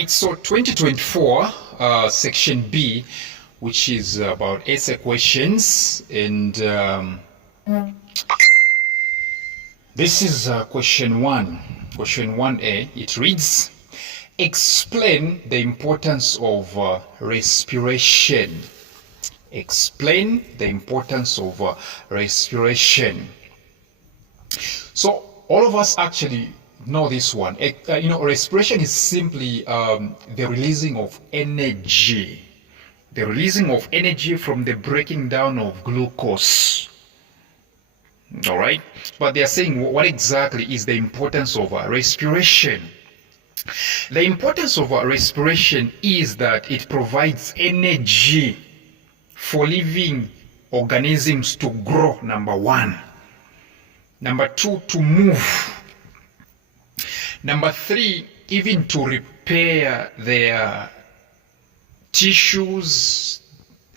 Right, so 2024 section B, which is about essay questions, and this is question 1A. It reads, explain the importance of respiration. Explain the importance of respiration. So all of us actually know this one. Respiration is simply the releasing of energy. The releasing of energy from the breaking down of glucose. All right? But they are saying, what exactly is the importance of respiration? The importance of respiration is that it provides energy for living organisms to grow, number one. Number two, to move. Number three, even to repair their tissues,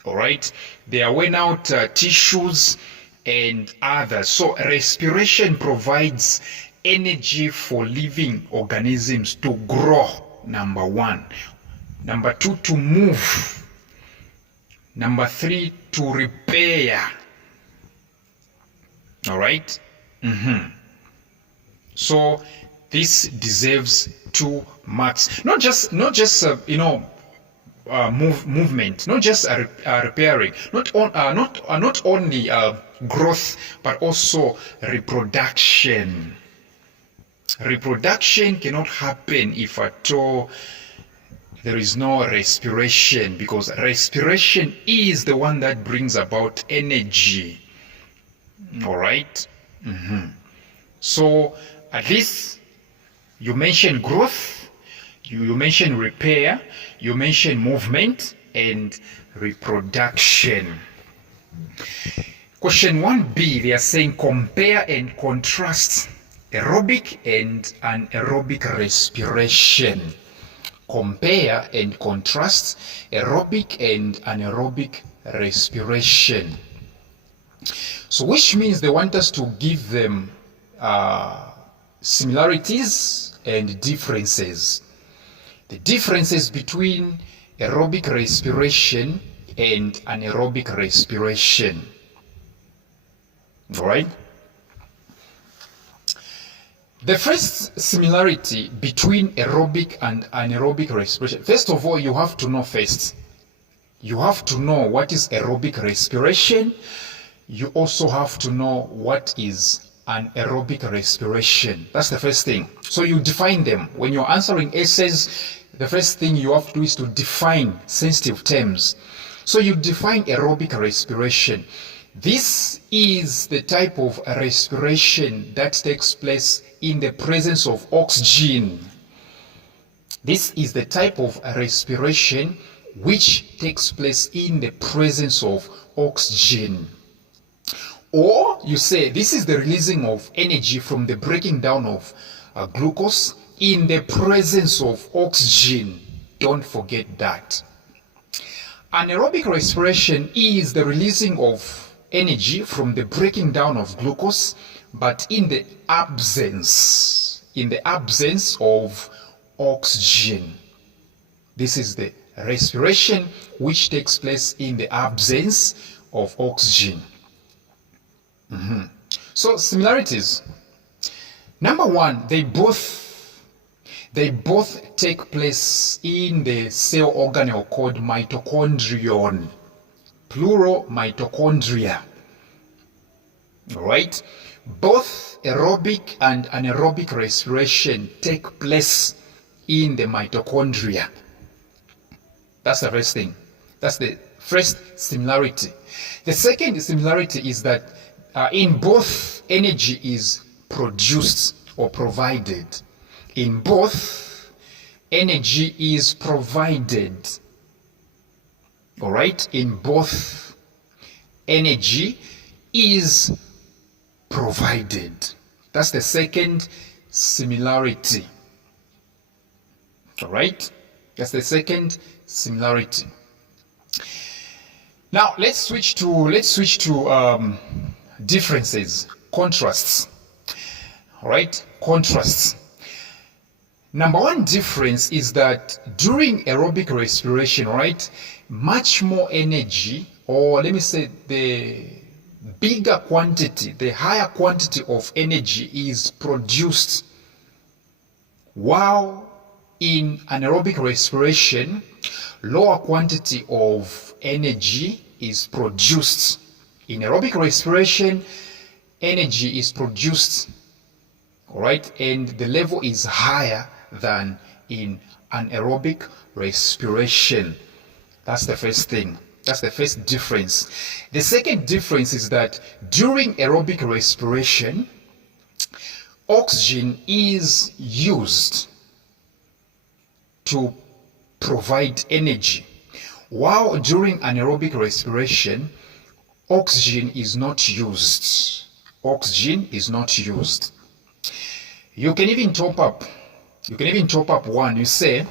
all right, their worn out tissues and others. So respiration provides energy for living organisms to grow, number one. Number two, to move. Number three, to repair. All right? So this deserves 2 marks. Not just movement, not just repairing, not only growth, but also reproduction. Reproduction cannot happen if at all there is no respiration, because respiration is the one that brings about energy. All right? So at least you mention growth, you mention repair, you mention movement and reproduction. Question 1B, they are saying compare and contrast aerobic and anaerobic respiration. Compare and contrast aerobic and anaerobic respiration. So which means they want us to give them similarities and differences. The differences between aerobic respiration and anaerobic respiration. All right? The first similarity between aerobic and anaerobic respiration, first of all, you have to know first. You have to know what is aerobic respiration. You also have to know what is anaerobic respiration. That's the first thing. So you define them. When you're answering essays, the first thing you have to do is to define sensitive terms. So you define aerobic respiration. This is the type of respiration that takes place in the presence of oxygen. This is the type of respiration which takes place in the presence of oxygen. Or you say this is the releasing of energy from the breaking down of glucose in the presence of oxygen. Don't forget that. Anaerobic respiration is the releasing of energy from the breaking down of glucose, but in the absence of oxygen. This is the respiration which takes place in the absence of oxygen. So similarities. Number one, they both take place in the cell organelle called mitochondrion, plural mitochondria. All right? Both aerobic and anaerobic respiration take place in the mitochondria. That's the first thing. That's the first similarity. The second similarity is that in both, energy is produced or provided. In both, energy is provided. All right? In both, energy is provided. That's the second similarity. All right? That's the second similarity. Now let's switch to differences, contrasts. All right? Contrasts. Number one difference is that during aerobic respiration, right, much more energy, or let me say the bigger quantity, the higher quantity of energy is produced, while in anaerobic respiration, lower quantity of energy is produced. In aerobic respiration, energy is produced, all right, and the level is higher than in anaerobic respiration. That's the first thing. That's the first difference. The second difference is that during aerobic respiration, oxygen is used to provide energy, while during anaerobic respiration, oxygen is not used. Oxygen is not used. You can even top up one. You say,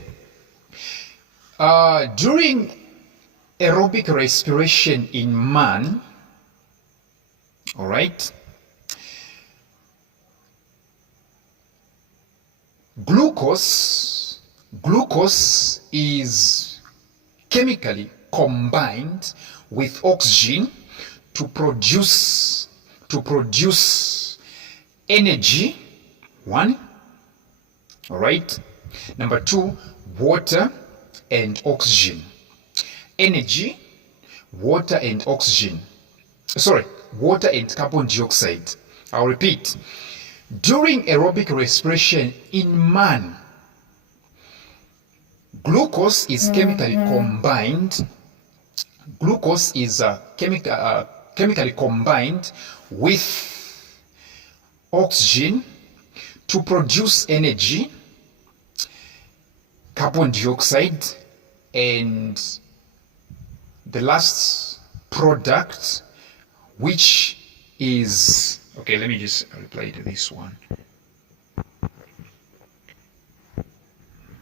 during aerobic respiration in man, all right, glucose is chemically combined with oxygen to produce energy. One, all right. Number two, water and oxygen. Energy, water and oxygen. Sorry, water and carbon dioxide. I'll repeat. During aerobic respiration in man, glucose is chemically combined. Glucose is chemically combined with oxygen to produce energy, carbon dioxide, and the last product, which is, okay, let me just reply to this one.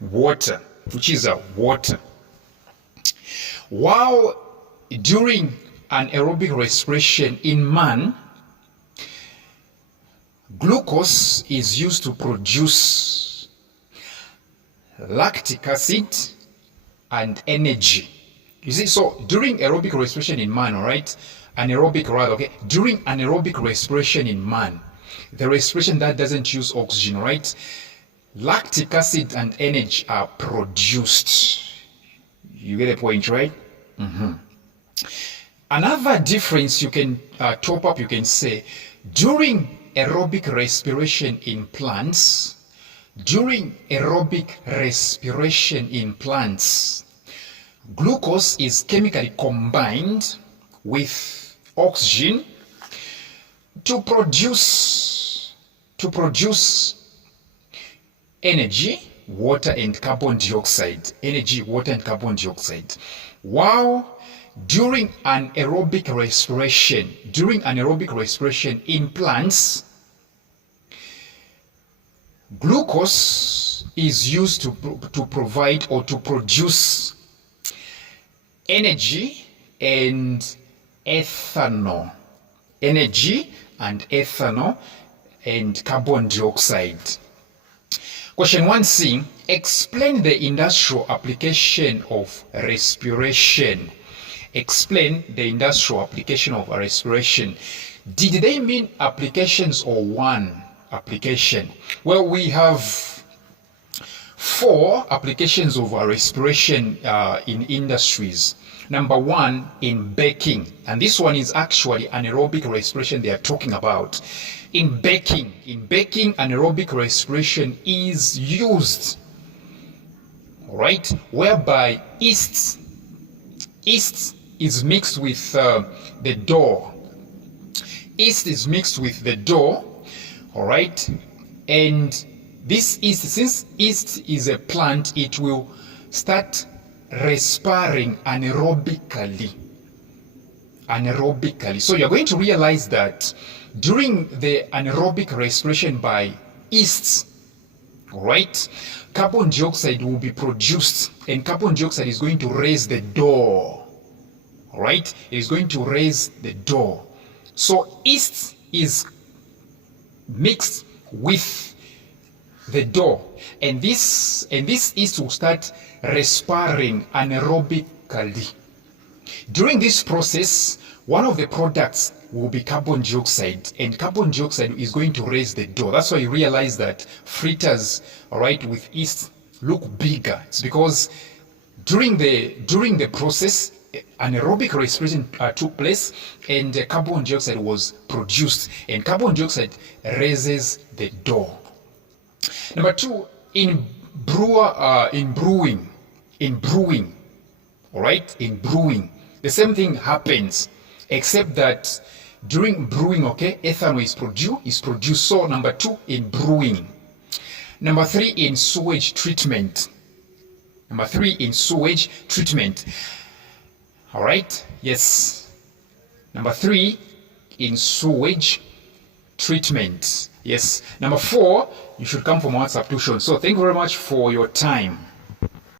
Water, which is water. While during an aerobic respiration in man, glucose is used to produce lactic acid and energy. You see, so during aerobic respiration in man, all right, during anaerobic respiration in man, the respiration that doesn't use oxygen, right, lactic acid and energy are produced. You get the point, right? Another difference you can top up, you can say, during aerobic respiration in plants, glucose is chemically combined with oxygen to produce energy, water and carbon dioxide. Energy, water and carbon dioxide. While during anaerobic respiration in plants, glucose is used to provide or to produce energy and ethanol. Energy and ethanol and carbon dioxide. Question 1C, explain the industrial application of respiration. Explain the industrial application of respiration. Did they mean applications or one application? Well, we have 4 applications of respiration in industries. Number 1, in baking, and this one is actually anaerobic respiration they are talking about. In baking, anaerobic respiration is used, all right, whereby yeast is mixed with the dough. Yeast is mixed with the dough, all right, and this yeast, since yeast is a plant, it will start respiring anaerobically. So you're going to realize that during the anaerobic respiration by yeast, all right, carbon dioxide will be produced, and carbon dioxide is going to raise the dough. All right, it is going to raise the dough. So yeast is mixed with the dough, and this yeast will start respiring anaerobically. During this process, one of the products will be carbon dioxide, and carbon dioxide is going to raise the dough. That's why you realize that fritters, all right, with yeast look bigger. It's because during the process, anaerobic respiration took place, and carbon dioxide was produced, and carbon dioxide raises the dough. Number two, in brewing, all right, in brewing, the same thing happens, except that during brewing, okay, ethanol is produced. So number two, in brewing. Number three, in sewage treatment. Number three, in sewage treatment. All right, yes. Number three, in sewage treatment. Yes. Number four, you should come for more substitution. So thank you very much for your time.